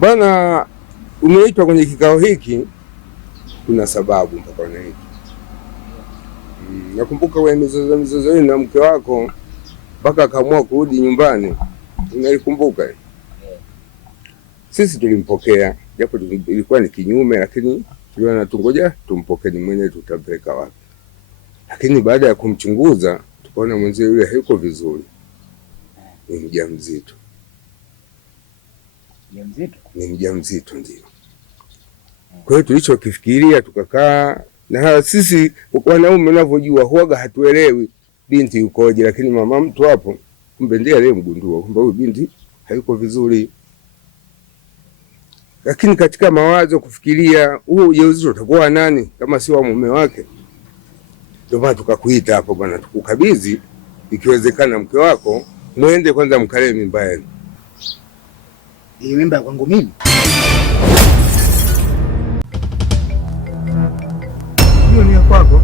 Bwana, umeitwa kwenye kikao hiki, kuna sababu mpaka unaitwa. Nakumbuka wewe mizozo yenu na mke wako mpaka akaamua kurudi nyumbani. Unaikumbuka? Sisi tulimpokea, japo ilikuwa ni kinyume, lakini tuliona tungoja tumpokee ni mwenyewe tutampeleka wapi. Lakini baada ya kumchunguza tukaona mwenzie yule hayuko vizuri. Ni mjamzito. Ni mjamzito ndio. Kwa hiyo tulichokifikiria tukakaa na sisi wanaume unavyojua huaga hatuelewi binti yukoje, lakini mama mtu hapo kumbe ndiye aliyemgundua kwamba huyu binti hayuko vizuri. Lakini katika mawazo kufikiria huo ujauzito utakuwa nani kama si wa mume wake, ndio maana tukakuita hapo bwana, tukukabidhi ikiwezekana mke wako muende kwanza mkalee mimba yenu. Hii mimba kwangu mimi? Hiyo ni kwako.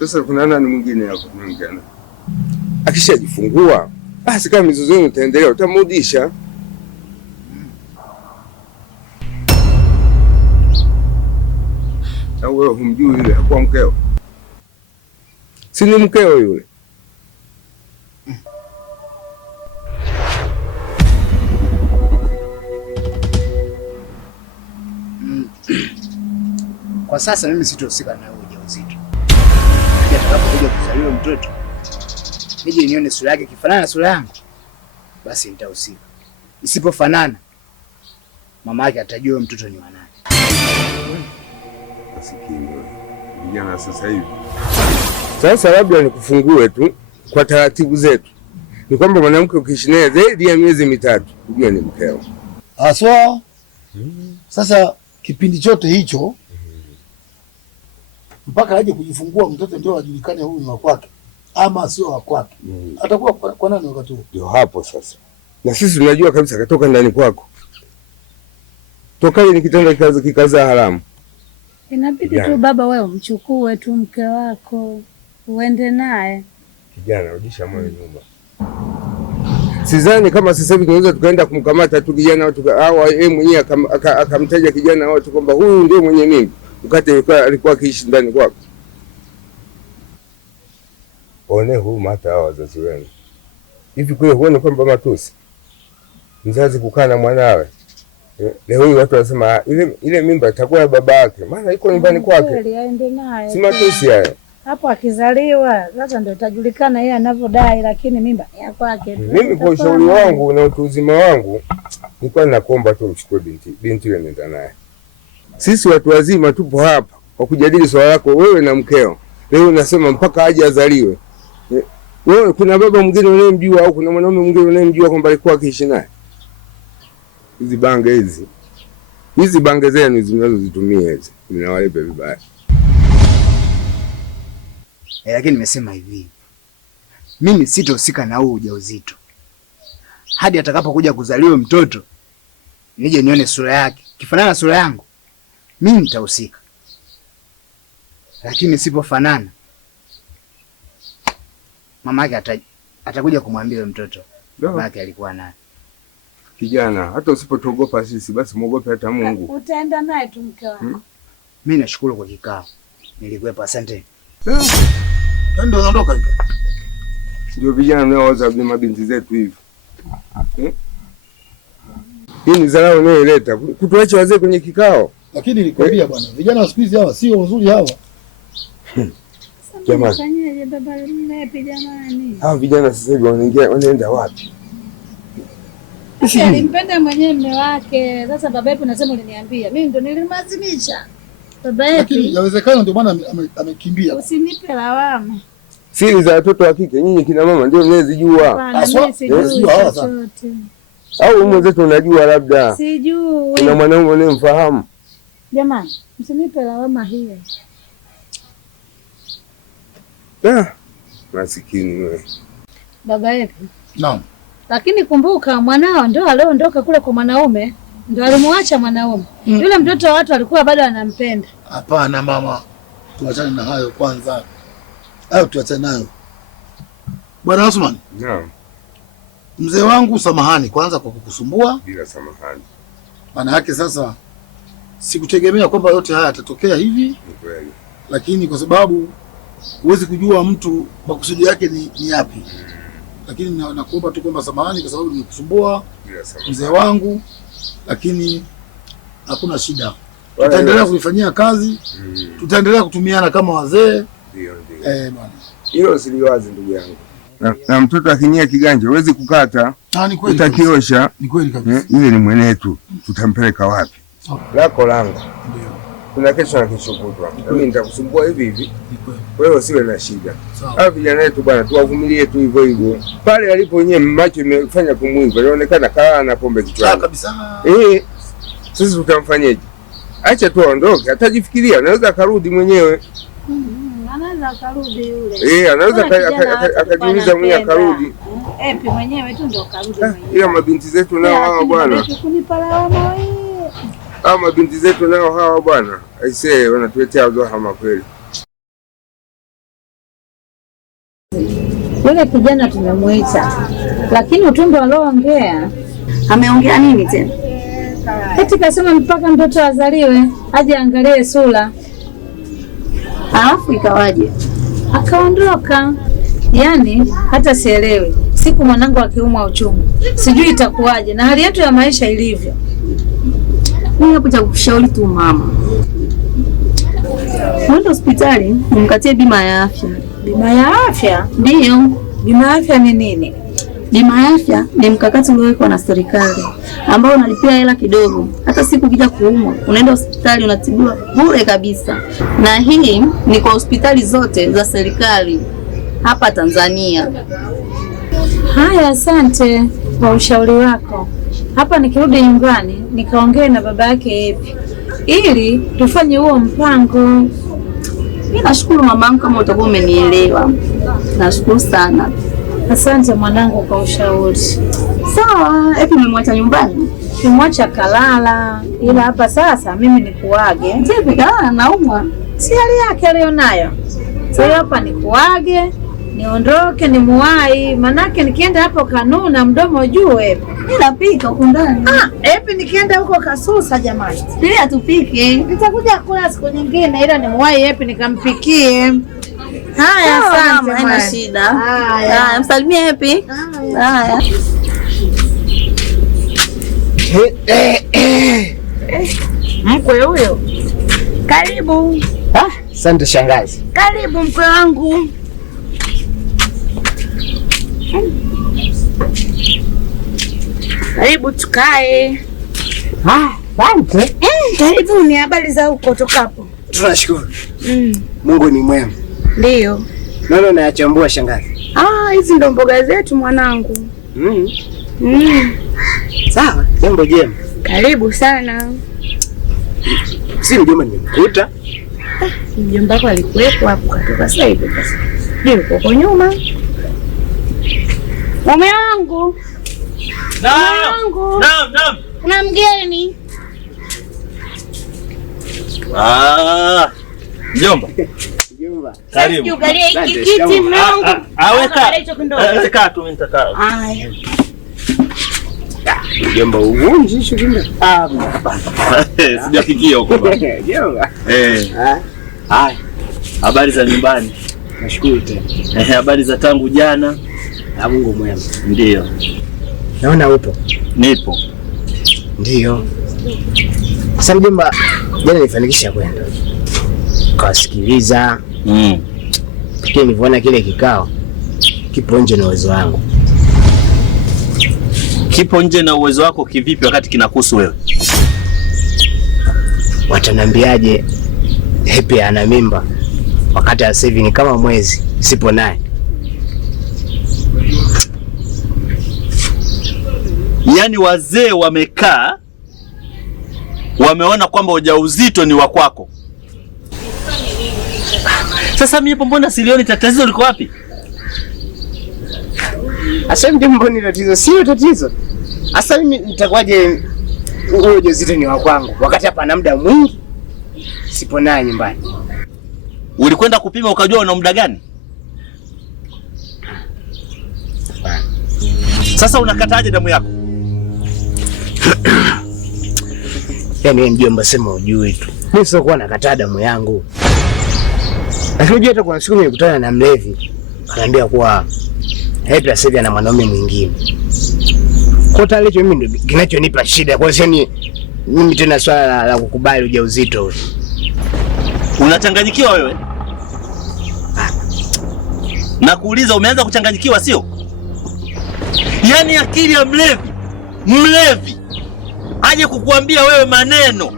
Sasa kuna nani mwingine hapo mwingine? Akishajifungua basi kama mizozo yenu itaendelea utamrudisha. Au wewe humjui yule hakuwa mkeo? Si ni mkeo yule? Kwa sasa mimi sitohusika na huo ujauzito. Atakapokuja kuzaliwa mtoto, nije nione sura yake kifanana na sura yangu, basi nitahusika. Isipofanana, mama yake atajua mtoto ni wa nani. Masikini vijana sasa hivi. Sasa labda nikufungue tu kwa taratibu zetu. Ni kwamba mwanamke ukiishi naye zaidi ya miezi mitatu, ujue ni mkeo. Aswa. Sasa kipindi chote hicho mpaka aje kujifungua mtoto ndio ajulikane huyu ni wa kwake ama sio wa kwake. Atakuwa kwa nani wakati huo? Ndio hapo sasa. Na sisi tunajua kabisa katoka ndani kwako. Tokaje ni kitendo kikaza haramu. Inabidi tu baba wewe umchukue tu mke wako uende naye. Kijana rudisha moyo nyuma. Sidhani kama sasa hivi tunaweza tukaenda kumkamata tu kijana au yeye mwenyewe akamtaja kijana wote kwamba huyu ndio mwenye mimba. Ukate alikuwa akiishi ndani kwako. One huruma hata hao wazazi wenu. Hivi kweli huone kwamba matusi mzazi kukaa na mwanawe? Leo hii watu wanasema ile mimba itakuwa ya baba yake, maana iko nyumbani kwake. Kweli aende naye. Si matusi haya. Hapo akizaliwa sasa ndio itajulikana yeye anavyodai, lakini mimba ya kwake. Mimi kwa ushauri wangu na utu uzima wangu nilikuwa nakuomba tu mchukue binti yule nenda naye. Sisi watu wazima tupo hapa kwa kujadili swala lako wewe na mkeo. Leo unasema mpaka aje azaliwe. Wewe kuna baba mwingine unayemjua au kuna mwanaume mwingine unayemjua kwamba alikuwa akiishi naye? Hizi bange zenu hizi mnazozitumia hizi zinawalipa vibaya. Lakini nimesema hivi, mimi sitohusika na huo ujauzito hadi atakapokuja kuzaliwa mtoto, nije nione sura yake kifanana na sura yangu, mimi nitahusika. Lakini sipofanana, mama yake atakuja kumwambia mtoto mama yake alikuwa naye. Kijana, hata usipotuogopa sisi basi muogope hata Mungu. Utaenda naye tu mke wako. Mimi nashukuru kwa kikao. Nilikuwepo, asante. Ndio naondoka hivi. Ndio vijana mnaowaza mabinti zetu hivi. Hii ni dharau unayoleta. Kutuacha wazee kwenye kikao. Lakini nilikwambia bwana, vijana wa siku hizi hawa sio wazuri hawa. Jamani. Fanyaje baba mlepi jamani? Hao vijana sasa hivi wanaenda wapi? Alimpenda mwenyewe mume wake. Sasa baba yetu nasema uliniambia. Mimi ndo nilimlazimisha. Baba yetu. Lakini inawezekana ndio maana amekimbia. Usinipe lawama. Siri za watoto wa kike nyinyi kina mama ndio mnazijua. Au mwenzetu unajua labda. Sijui. Kuna mwanaume unayemfahamu. Jamani, msinipe lawama hiyo. Masikini wewe. Baba yetu. Naam. Lakini kumbuka mwanao ndio aliondoka kule kwa mwanaume, ndio alimwacha mwanaume. Yule mtoto wa watu alikuwa bado anampenda. Hapana mama. Tuachane na hayo kwanza. Hayo tuachane nayo. Bwana Osman. Naam. Mzee wangu samahani kwanza kwa kukusumbua. Bila samahani. Maana yake sasa sikutegemea kwamba yote haya yatatokea hivi, lakini kwa sababu huwezi kujua mtu makusudi yake ni yapi. Lakini nakuomba tu kwamba samahani kwa sababu nimekusumbua mzee wangu, lakini hakuna shida. Tutaendelea kulifanyia kazi, tutaendelea kutumiana kama wazee. Ndio. Bwana. Hilo siliwazi ndugu yangu. Na mtoto akinyia kiganja huwezi kukata. Ni kweli. Utakiosha. Ni kweli kabisa. Ile ni mwenetu. Tutampeleka wapi? Lako langu. Ndio. Kuna kesho na kesho kutwa. Mimi nitakusumbua hivi hivi. Wewe usiwe na shida. Hao vijana wetu bwana tuwavumilie tu hivyo hivyo. Pale alipo wenyewe macho imefanya kumuiva. Inaonekana kaa na pombe kichwani. Kabisa. Sisi tutamfanyaje? Acha tu aondoke, atajifikiria, anaweza akarudi mwenyewe. Anaweza akarudi yule. Anaweza akajiuliza mwenyewe akarudi. Epi mwenyewe tu ndio karudi mwenyewe. Ila mabinti zetu nao hawa bwana. Kunipa lawama wewe. Hawa mabinti zetu nao hawa bwana. Aisee wanatuletea dhahama kweli. Yule kijana tumemuita. Lakini utumbo alioongea, ameongea nini tena? Eti kasema mpaka mtoto azaliwe aje angalie sura. Alafu ikawaje? Akaondoka. Yaani hata sielewi. Siku mwanangu akiumwa uchungu, sijui itakuwaje na hali yetu ya maisha ilivyo. Mimi hapo cha kukushauri tu mama, mwende hospitali umkatie bima ya afya. Bima ya afya? Ndio. Bima ya afya ni nini? Bima ya afya ni mkakati uliowekwa na serikali ambao unalipia hela kidogo. Hata siku ukija kuumwa, unaenda hospitali unatibiwa bure kabisa. Na hii ni kwa hospitali zote za serikali hapa Tanzania. Haya, asante kwa ushauri wako. Hapa nikirudi nyumbani nikaongee na baba yake Epi ili tufanye huo mpango. Mimi nashukuru mamangu kama utakuwa umenielewa. Nashukuru sana. Asante mwanangu kwa ushauri. Sawa, Epi umemwacha nyumbani? Kimwacha kalala, ila hapa sasa mimi nikuage. Epi kalala naumwa. Si hali yake alionayo. Sasa hapa nikuage, niondoke nimuwai, manake nikienda hapo kanuna mdomo juu Epi. Mimi napika huko ndani. Epi nikienda huko kasusa jamani. Pia tupike. Nitakuja kula siku nyingine ila nimuwai Epi nikampikie. Haya, asante. Haina shida. Haya, msalimie Epi. Haya. Mkwe huyo. Karibu. Asante shangazi. Karibu mkwe wangu. Karibu tukae. Asante. Karibu, ni habari za huko tokapo? Tunashukuru. Mungu ni mwema. Ndio. Naona unayachambua shangazi. Hizi ndo mboga zetu mwanangu. Sawa, jambo jema. Karibu sana. Si mjomba nimekuta. Mjomba wako alikuwepo hapo katoka sasa hivi basi. Ndio uko nyuma. Mume wangu. Naam. Kuna mgeni. Mjomba. Mjomba. Karibu. Ugalie hiki kiti mume wangu. Weka tu nitakaa. Haya. Mjomba uvunji shughuli. Sijafikia huko baba. Mjomba. Haya. Habari za nyumbani? Nashukuru tena. Habari za tangu jana? Mungu mwema. Ndio. Naona upo. Nipo. Ndio. Sasa mjomba, jana nifanikisha kwenda. Kawasikiliza. Lakini nilivyoona kile kikao kipo nje na uwezo wangu. Kipo nje na uwezo wako kivipi wakati kinakuhusu wewe? Watanambiaje Epi ana mimba wakati sasa hivi ni kama mwezi sipo naye? Yaani wazee wamekaa wameona kwamba ujauzito ni wa kwako. Sasa mimi mbona silioni tatizo liko wapi? Asa mjomba ni tatizo, sio tatizo. Asa mimi nitakuwaje huo ujauzito ni wa kwangu wakati hapa na muda mwingi sipo naye nyumbani? Ulikwenda kupima ukajua una muda gani? Sasa unakataje damu yako? Yaani wewe mjomba, sema ujui tu. Mimi sio kuwa nakataa damu yangu. Lakini unajua hata kuna siku nilikutana na mlevi. Ananiambia kuwa Happy sasa hivi ana mwanaume mwingine. Kwa tale hicho mimi ndio kinachonipa shida. Kwa sababu mimi tena swala la kukubali ujauzito. Unachanganyikiwa wewe? Na kuuliza umeanza kuchanganyikiwa sio? Yaani akili ya mlevi aje kukuambia wewe maneno,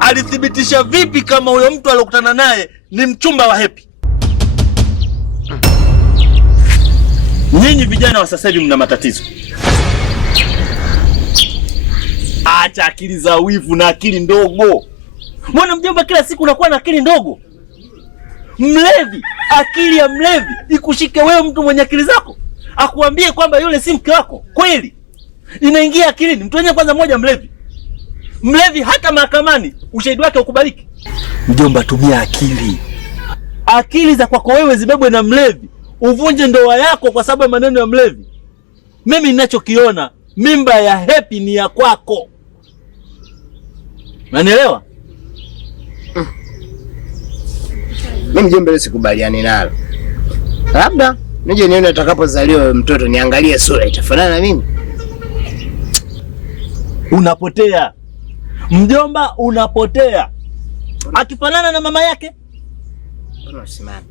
alithibitisha vipi kama huyo mtu aliyokutana naye ni mchumba wa Happy? Nyinyi vijana wa sasa hivi mna matatizo. Acha akili za wivu na akili ndogo. Mbona mjomba kila siku unakuwa na akili ndogo? Mlevi, akili ya mlevi ikushike wewe mtu mwenye akili zako? Akuambie kwamba yule si mke wako? Kweli? Inaingia akilini? Mtu wenyewe kwanza mmoja mlevi. Mlevi hata mahakamani ushahidi wake ukubaliki. Mjomba, tumia akili. Akili za kwako wewe zibebwe na mlevi. Uvunje ndoa yako kwa sababu ya maneno ya mlevi. Mimi ninachokiona, mimba ya Happy ni ya kwako. Unanielewa? Mimi mjomba sikubaliani nalo. Labda nije nione atakapozaliwa mtoto niangalie sura itafanana na mimi. Unapotea. Mjomba, unapotea. Akifanana na mama yake? Unasimama.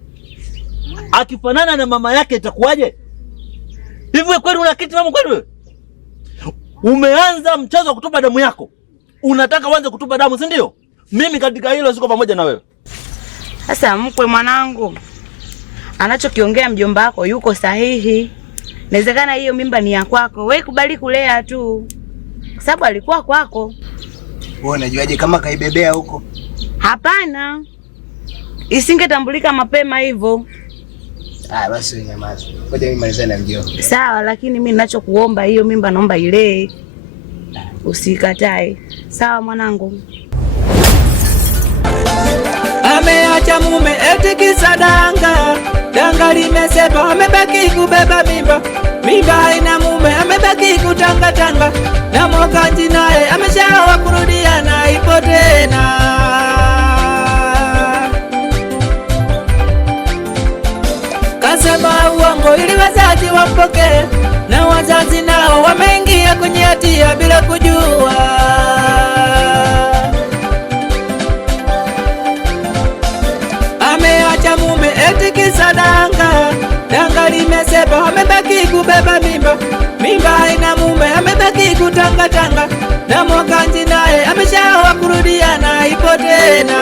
Akifanana na mama yake itakuwaje? Hivi kweli una kitu mama kweli wewe? Umeanza mchezo wa kutupa damu yako. Unataka uanze kutupa damu, si ndio? Mimi katika hilo siko pamoja na wewe. Sasa mkwe mwanangu, anachokiongea mjomba wako yuko sahihi. Inawezekana hiyo mimba ni ya kwako. Wewe kubali kulea tu. Kwa sababu alikuwa kwako. Wewe unajuaje kama kaibebea huko? Hapana. Isingetambulika mapema hivyo. Basi nyamaza. Ngoja mimi malizane na mjomba. Sawa, lakini mimi ninachokuomba hiyo mimba naomba ilee. Usikatae. Sawa mwanangu. Ameacha mume eti kisa danga. Danga limesema amebaki kubeba mimba. Mimba haina mume amebaki kutangatanga. Na Mokanji naye ameshaoa kurudia na ipo tena. Kasema uongo ili wazazi wampokee. Na wazazi nao wameingia kwenye hatia bila kujua. Ameacha mume eti kisa danga. Danga limesema amebaki kubeba mimba. Mimba haina mume amebaki kutangatanga. Na Mokanji naye ameshaoa kurudia na ipo tena.